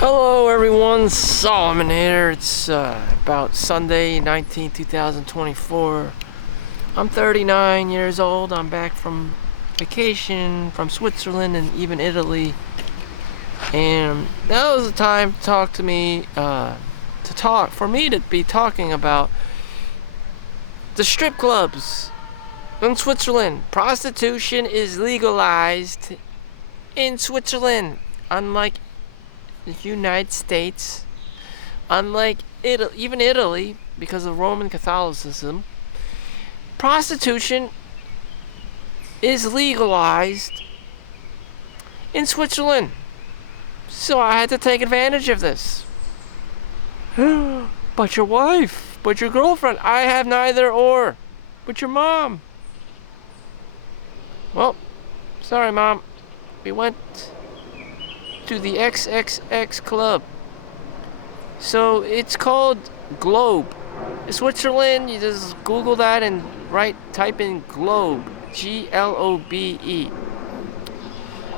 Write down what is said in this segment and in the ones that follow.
Hello everyone, Solomon here. It's about Sunday, 2024. I'm 39 years old. I'm back from vacation from Switzerland and even Italy. And now is the time to talk to me, for me to be talking about the strip clubs in Switzerland. Prostitution is legalized in Switzerland, unlike the United States, unlike even Italy, because of Roman Catholicism. Prostitution is legalized in Switzerland. So I had to take advantage of this. But your wife, but your girlfriend, I have neither or. But your mom. Well, sorry, Mom. We went to the XXX club. So it's called Globe. Switzerland, you just Google that and type in Globe. Globe.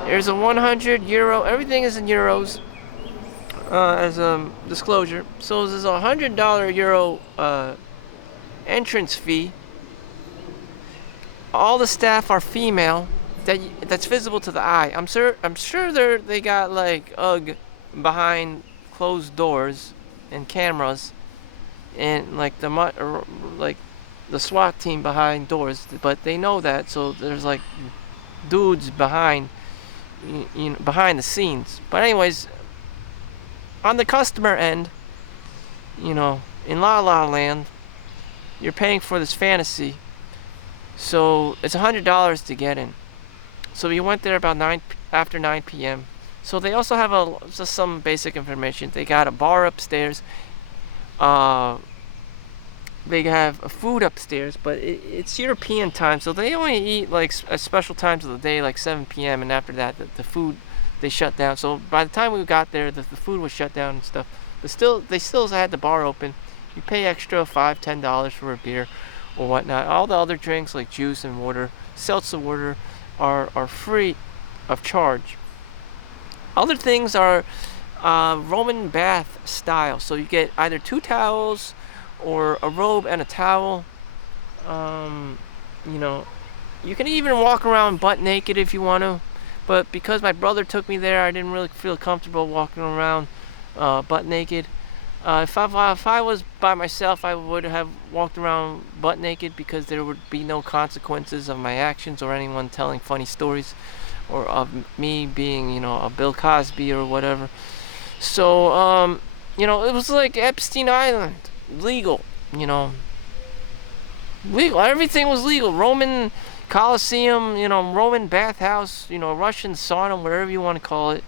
There's a 100 euro, everything is in euros, as a disclosure. So there's a $100 entrance fee. All the staff are female. That's visible to the eye. I'm sure they got like UGG behind closed doors and cameras, and like the SWAT team behind doors. But they know that, so there's like dudes behind the scenes. But anyways, on the customer end, in La La Land, you're paying for this fantasy. So it's $100 to get in. So we went there about after 9 p.m. So they also have just some basic information. They got a bar upstairs. They have a food upstairs, but it's European time, so they only eat like at special times of the day, like 7 p.m. And after that, the food they shut down. So by the time we got there, the food was shut down and stuff. But they still had the bar open. You pay extra $5-10 for a beer or whatnot. All the other drinks like juice and water, seltzer water, are free of charge. Other things are Roman bath style. So you get either 2 towels or a robe and a towel. You can even walk around butt naked if you want to. But because my brother took me there, I didn't really feel comfortable walking around butt naked. If I was by myself, I would have walked around butt naked because there would be no consequences of my actions or anyone telling funny stories or of me being, a Bill Cosby or whatever. So, it was like Epstein Island. Legal. Legal. Everything was legal. Roman Colosseum, Roman bathhouse, Russian sauna, whatever you want to call it,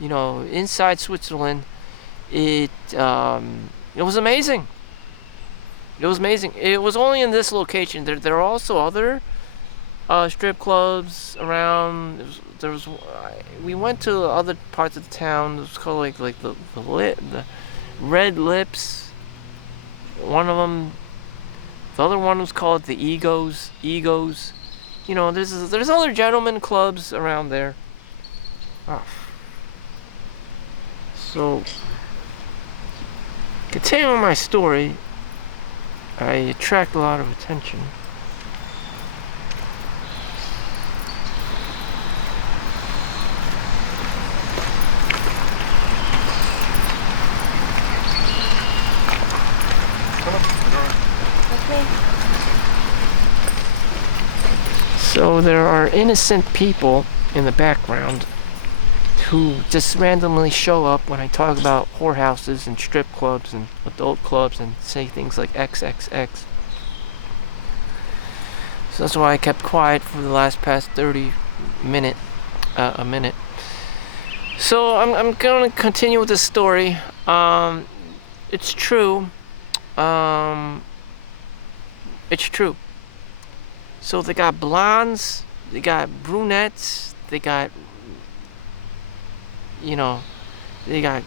inside Switzerland. It was amazing. It was amazing. It was only in this location. There are also other strip clubs around. We went to other parts of the town. It was called like the Red Lips. One of them. The other one was called the Egos. There's other gentlemen clubs around there. Oh. So, continuing my story, I attract a lot of attention. So there are innocent people in the background who just randomly show up when I talk about whorehouses and strip clubs and adult clubs and say things like XXX. So that's why I kept quiet for the past 30 minute. So I'm going to continue with this story. It's true. It's true. So they got blondes, they got brunettes, they got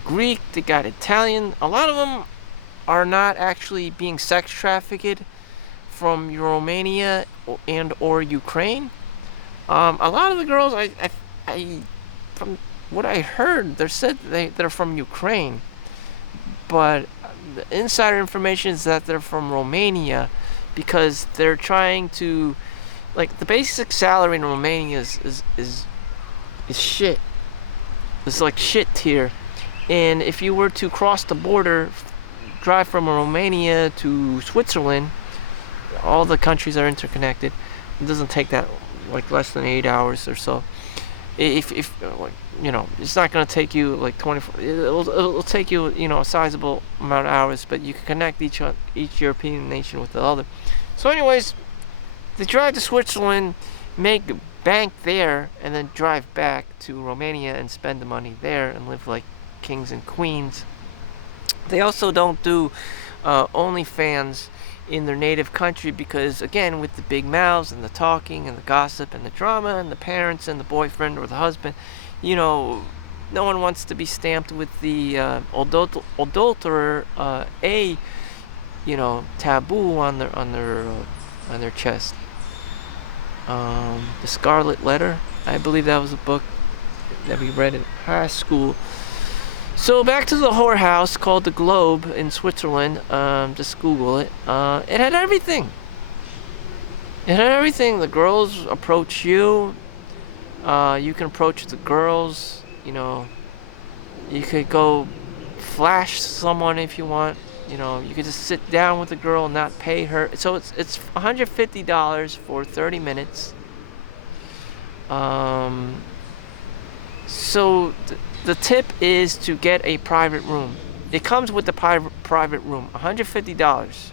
Greek, they got Italian. A lot of them are not actually being sex trafficked from Romania and or Ukraine. A lot of the girls I from what I heard, they said they're from Ukraine, but the insider information is that they're from Romania because they're trying to, like, the basic salary in Romania is shit. It's like shit tier. And if you were to cross the border, drive from Romania to Switzerland, all the countries are interconnected. It doesn't take that, like, less than 8 hours or so. If like, it's not going to take you like 24. It'll take you, a sizable amount of hours, but you can connect each European nation with the other. So, anyways, they drive to Switzerland, make bank there, and then drive back to Romania and spend the money there and live like kings and queens. They also don't do OnlyFans in their native country because, again, with the big mouths and the talking and the gossip and the drama and the parents and the boyfriend or the husband, no one wants to be stamped with the adulterer taboo on their chest. The Scarlet Letter, I believe that was a book that we read in high school. So back to the whorehouse called the Globe in Switzerland. Just Google it. It had everything. The girls approach you. You can approach the girls. You could go flash someone if you want. You could just sit down with the girl and not pay her. So it's $150 for 30 minutes. So the tip is to get a private room. It comes with the private room. $150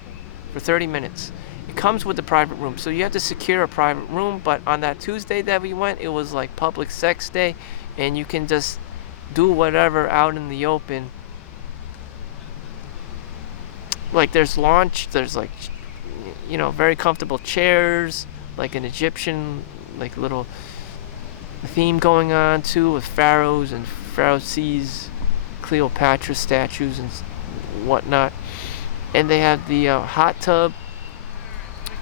for 30 minutes. It comes with the private room. So you have to secure a private room. But on that Tuesday that we went, it was like public sex day. And you can just do whatever out in the open. Like there's like, very comfortable chairs. Like an Egyptian, like little theme going on too, with pharaohs and pharaohs, Cleopatra statues and whatnot. And they had the hot tub.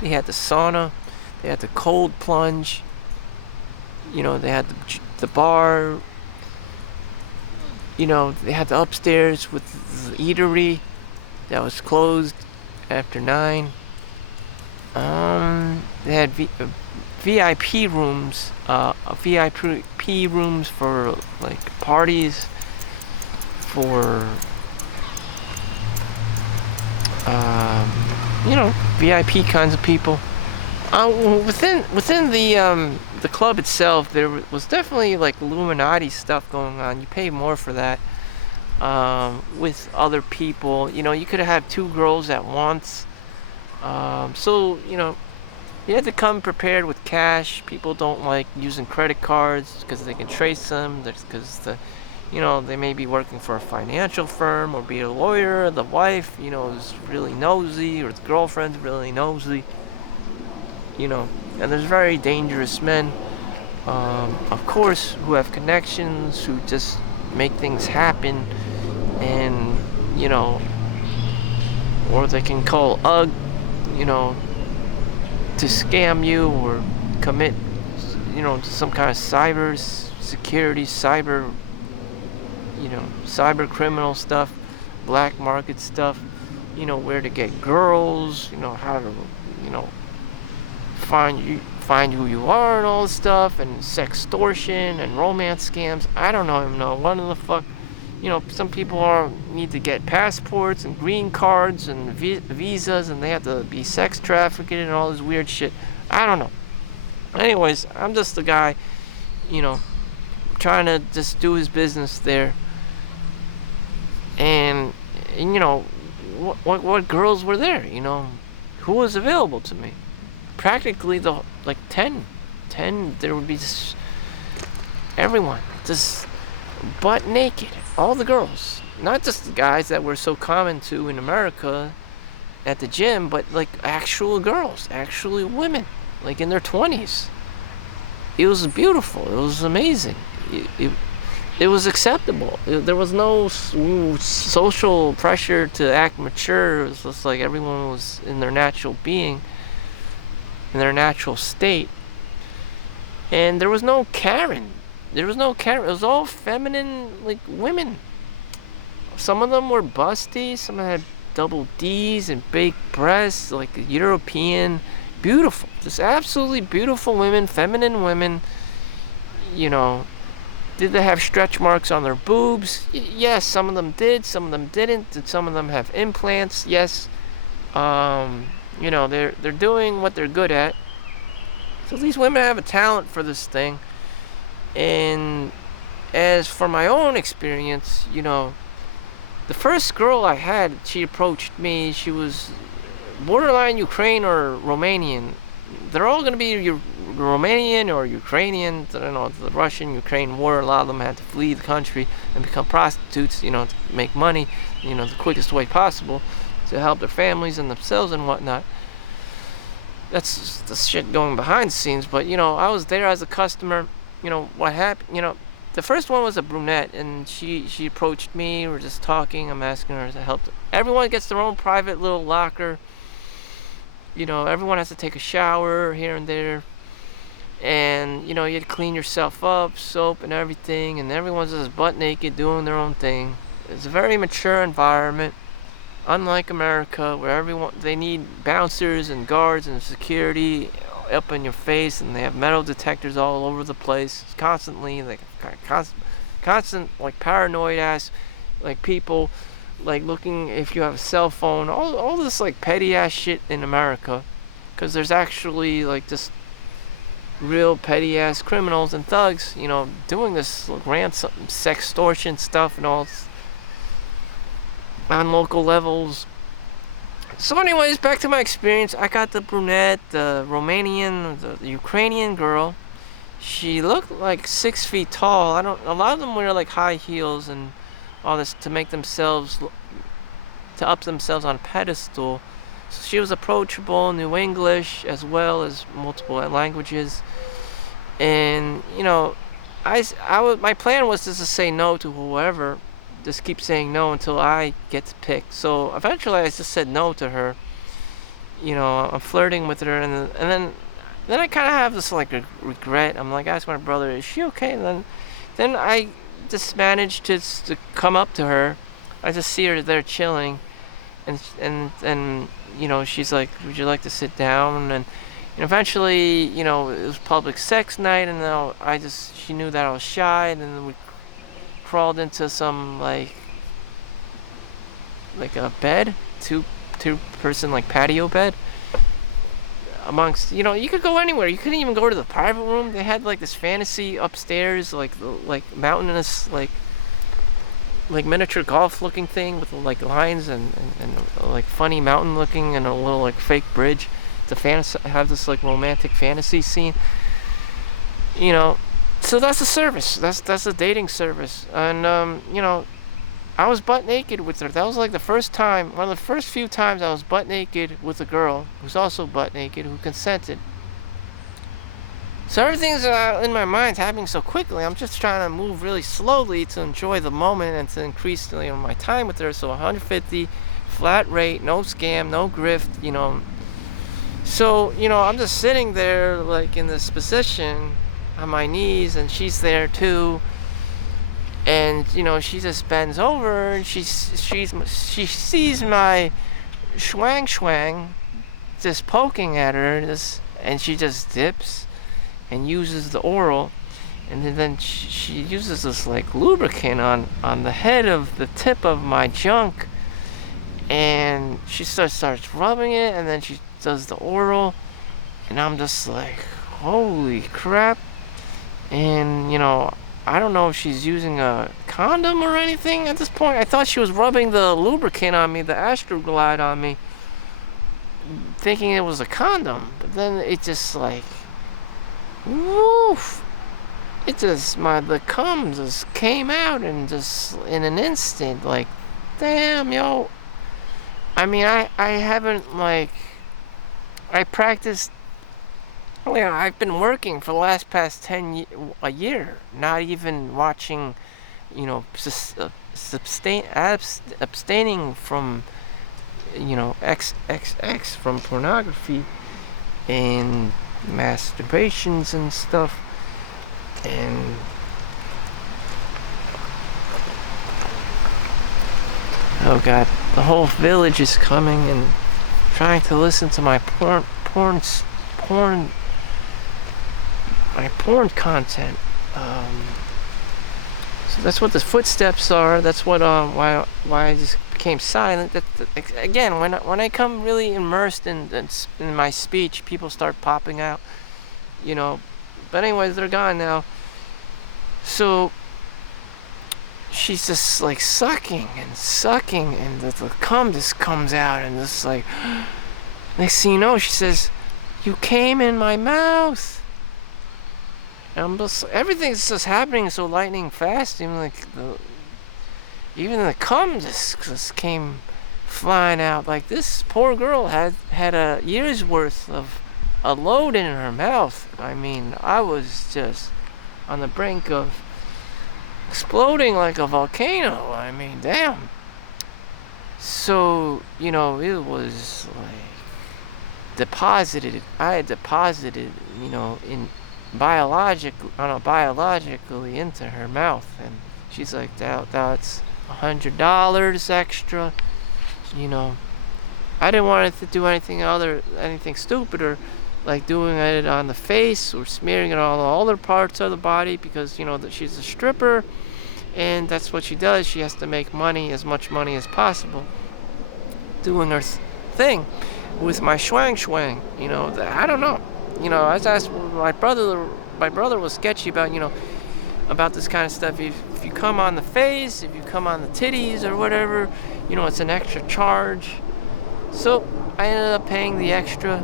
They had the sauna. They had the cold plunge. They had the bar. They had the upstairs with the eatery that was closed after 9. They had VIP rooms, VIP rooms for like parties, for VIP kinds of people. Within the club itself, there was definitely like Illuminati stuff going on. You pay more for that. With other people, you could have 2 girls at once. So you have to come prepared with cash. People don't like using credit cards because they can trace them. Because they may be working for a financial firm or be a lawyer. The wife, is really nosy, or the girlfriend's really nosy. And there's very dangerous men, of course, who have connections, who just make things happen, and or they can call UGG, to scam you or commit, to some kind of cyber security, cyber criminal stuff, black market stuff, where to get girls, how to, find who you are and all this stuff, and sextortion and romance scams. I don't know. One of the fuck, some people need to get passports and green cards and visas, and they have to be sex trafficked and all this weird shit. I don't know. Anyways, I'm just a guy, trying to just do his business there. And what girls were there? Who was available to me? Practically 10. There would be just everyone just butt naked, all the girls, not just the guys that were so common to in America at the gym, but like actual girls, actually women, like in their 20s. It was beautiful. It was amazing. It was acceptable. There was no social pressure to act mature. It was just like everyone was in their natural being, in their natural state. And there was no Karen. There was no camera. It was all feminine, like women. Some of them were busty. Some of them had double D's and big breasts, like European, beautiful, just absolutely beautiful women, feminine women. You know, did they have stretch marks on their boobs? Yes, some of them did. Some of them didn't. Did some of them have implants? Yes. They're doing what they're good at. So these women have a talent for this thing. And as for my own experience, the first girl I had, she approached me. She was borderline Ukraine or Romanian. They're all going to be Romanian or Ukrainian. I don't know, the Russian-Ukraine war, a lot of them had to flee the country and become prostitutes, to make money, the quickest way possible to help their families and themselves and whatnot. That's the shit going behind the scenes. But, I was there as a customer. What happened, the first one was a brunette, and she approached me. We're just talking. I'm asking her to help. Everyone gets their own private little locker. Everyone has to take a shower here and there. And, you had to clean yourself up, soap and everything. And everyone's just butt naked doing their own thing. It's a very mature environment. Unlike America, where they need bouncers and guards and security up in your face, and they have metal detectors all over the place constantly, like constant like paranoid ass like people like looking if you have a cell phone, all this like petty ass shit in America, because there's actually like just real petty ass criminals and thugs, doing this like, ransom, sextortion stuff and all on local levels. So anyways, back to my experience. I got the brunette, the Romanian, the Ukrainian girl. She looked like 6 feet tall. A lot of them wear like high heels and all this to up themselves on a pedestal. So she was approachable, knew English as well as multiple languages. And, my plan was just to say no to whoever. Just keep saying no until I get to pick. So eventually I just said no to her. I'm flirting with her, and then I kind of have this like regret. I'm like, ask my brother, is she okay? And then I just managed to come up to her. I just see her there chilling, and she's like, would you like to sit down? And eventually, it was public sex night, and she knew that I was shy, and then we crawled into some like a bed, two person like patio bed amongst, you could go anywhere. You couldn't even go to the private room. They had like this fantasy upstairs, like mountainous like miniature golf looking thing with like lines and like funny mountain looking and a little like fake bridge to have this like romantic fantasy scene. So that's a service. That's a dating service. And I was butt naked with her. That was like one of the first few times I was butt naked with a girl who's also butt naked, who consented. So everything's in my mind happening so quickly. I'm just trying to move really slowly to enjoy the moment and to increase my time with her. So 150 flat rate, no scam, no grift. So I'm just sitting there like in this position on my knees, and she's there too, and she just bends over and she sees my schwang just poking at her, and she just dips and uses the oral, and then she uses this like lubricant on the head of the tip of my junk, and she starts rubbing it, and then she does the oral, and I'm just like, holy crap. And, I don't know if she's using a condom or anything at this point. I thought she was rubbing the lubricant on me, the Astroglide on me, thinking it was a condom. But then it just like, woof. The cum just came out and just in an instant, like, damn, yo. I mean, I haven't, like, I practiced. I've been working for the past a year, not even watching, abstaining from, XXX, from pornography and masturbations and stuff, and Oh God, the whole village is coming and trying to listen to my porn, my porn content. So that's what the footsteps are. That's what why I just became silent. Again, when I come really immersed in my speech, people start popping out, you know. But anyways, they're gone now. So she's just like sucking, and the cum just comes out, and just like next thing you know, she says, "You came in my mouth." And everything's just happening so lightning fast. Even the cum just came flying out. Like, this poor girl had a year's worth of a load in her mouth. I mean, I was just on the brink of exploding like a volcano. I mean, damn. So, it was like deposited. I had deposited, in biologically into her mouth, and she's like, that's $100 extra. I didn't want it to do anything stupid, or like doing it on the face or smearing it on all other parts of the body, because that she's a stripper, and that's what she does. She has to make money, as much money as possible, doing her thing with my schwang. I don't know. I was asked my brother. My brother was sketchy about about this kind of stuff. If you come on the face, if you come on the titties or whatever, it's an extra charge. So I ended up paying the extra,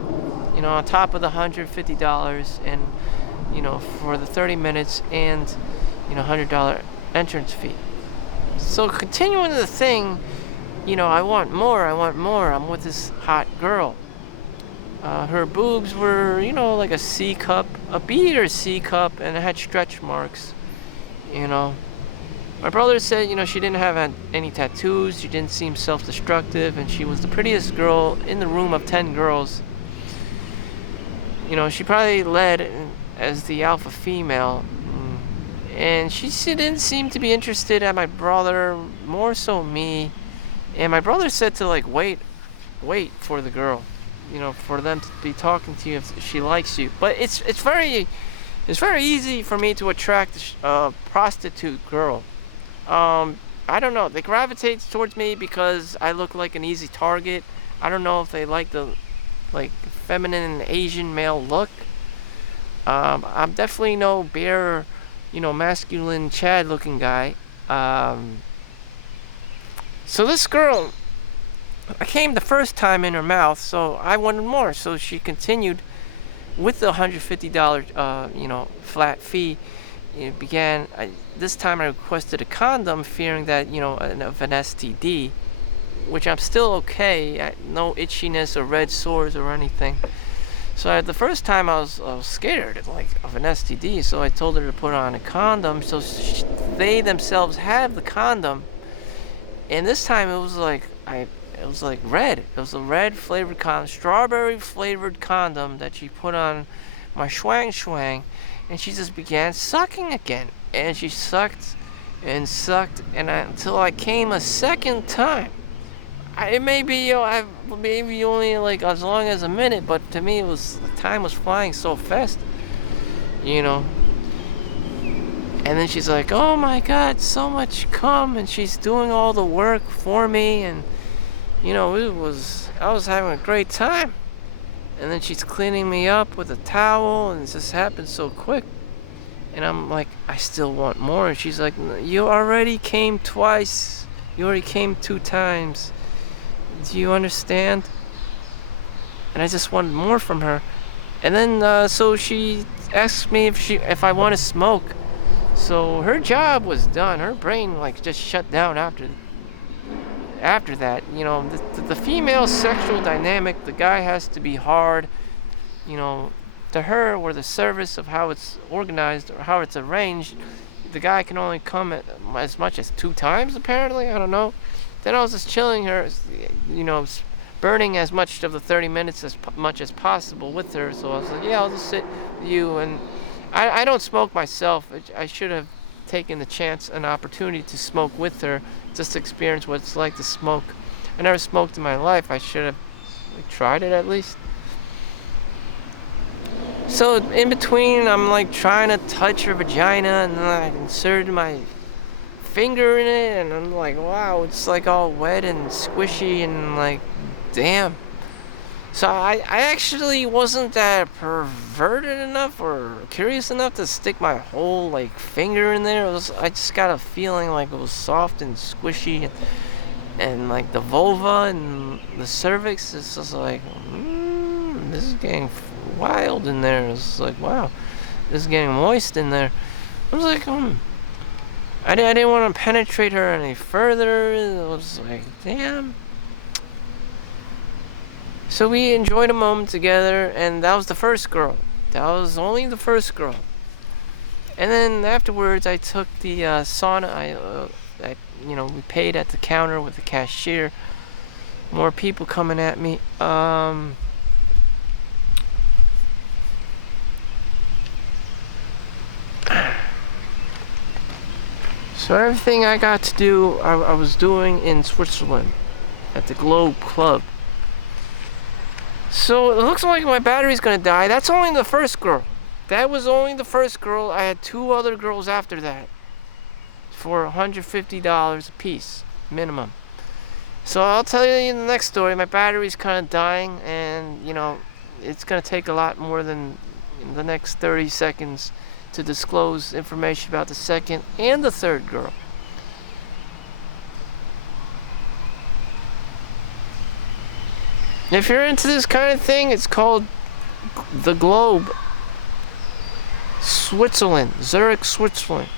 on top of the $150, and for the 30 minutes, and $100 entrance fee. So continuing the thing, I want more. I'm with this hot girl. Her boobs were, like a C cup, a B or C cup, and it had stretch marks. My brother said, she didn't have any tattoos. She didn't seem self-destructive, and she was the prettiest girl in the room of 10 girls. She probably led as the alpha female, and she didn't seem to be interested in my brother, more so me. And my brother said to wait for the girl. For them to be talking to you if she likes you. But it's very easy for me to attract a prostitute girl. I don't know. They gravitate towards me because I look like an easy target. I don't know if they like the feminine Asian male look. I'm definitely no bare, masculine Chad looking guy. So this girl, I came the first time in her mouth, so I wanted more. So she continued with the $150, flat fee. It began. This time I requested a condom, fearing that of an STD, which I'm still okay. No itchiness or red sores or anything. So the first time I was scared of an STD. So I told her to put on a condom. So they themselves have the condom, and this time it was like red. It was a red flavored condom, strawberry flavored condom that she put on my schwang, and she just began sucking again. And she sucked, and until I came a second time. It may be, maybe only as long as a minute, but to me time was flying so fast, And then she's like, "Oh my God, so much cum," and she's doing all the work for me, and I was having a great time. And then she's cleaning me up with a towel, and it just happened so quick. And I'm like, I still want more. And she's like, "You already came twice. You already came 2 times. Do you understand?" And I just wanted more from her. And then so she asked me if I want to smoke. So her job was done. Her brain just shut down after that. The female sexual dynamic, the guy has to be hard, to her, or the service of how it's organized or how it's arranged, the guy can only come as much as 2 times, apparently. I don't know. Then I was just chilling her, burning as much of the 30 minutes as much as possible with her. So I was like, yeah, I'll just sit with you. And I don't smoke myself. I should have taken the chance and opportunity to smoke with her, just to experience what it's like to smoke. I never smoked in my life. I should have tried it at least. So in between, I'm like trying to touch her vagina, and then I inserted my finger in it, and I'm like, wow, it's like all wet and squishy, and like, damn. So I actually wasn't that perverted enough or curious enough to stick my whole like finger in there. I just got a feeling like it was soft and squishy, and like the vulva and the cervix is just like, this is getting wild in there. It's like, wow, this is getting moist in there. I was like, I didn't want to penetrate her any further. It was like, damn. So we enjoyed a moment together, and that was the first girl. That was only the first girl. And then afterwards, I took the sauna. We paid at the counter with the cashier. More people coming at me. So everything I got to do, I was doing in Switzerland at the Globe Club. So it looks like my battery's gonna die. That's only the first girl. That was only the first girl. I had 2 other girls after that for $150 a piece, minimum. So I'll tell you in the next story. My battery's kind of dying, and it's gonna take a lot more than the next 30 seconds to disclose information about the second and the third girl. If you're into this kind of thing, it's called the Globe, Switzerland, Zurich, Switzerland.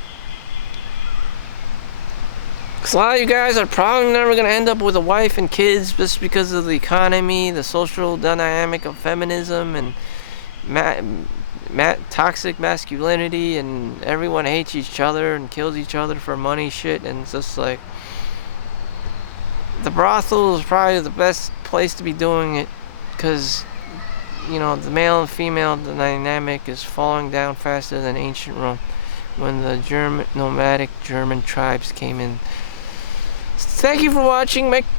Because a lot of you guys are probably never going to end up with a wife and kids just because of the economy, the social dynamic of feminism, and toxic masculinity, and everyone hates each other and kills each other for money shit, and it's just like, the brothel is probably the best place to be doing it, because the male and female dynamic is falling down faster than ancient Rome when the nomadic German tribes came in. Thank you for watching.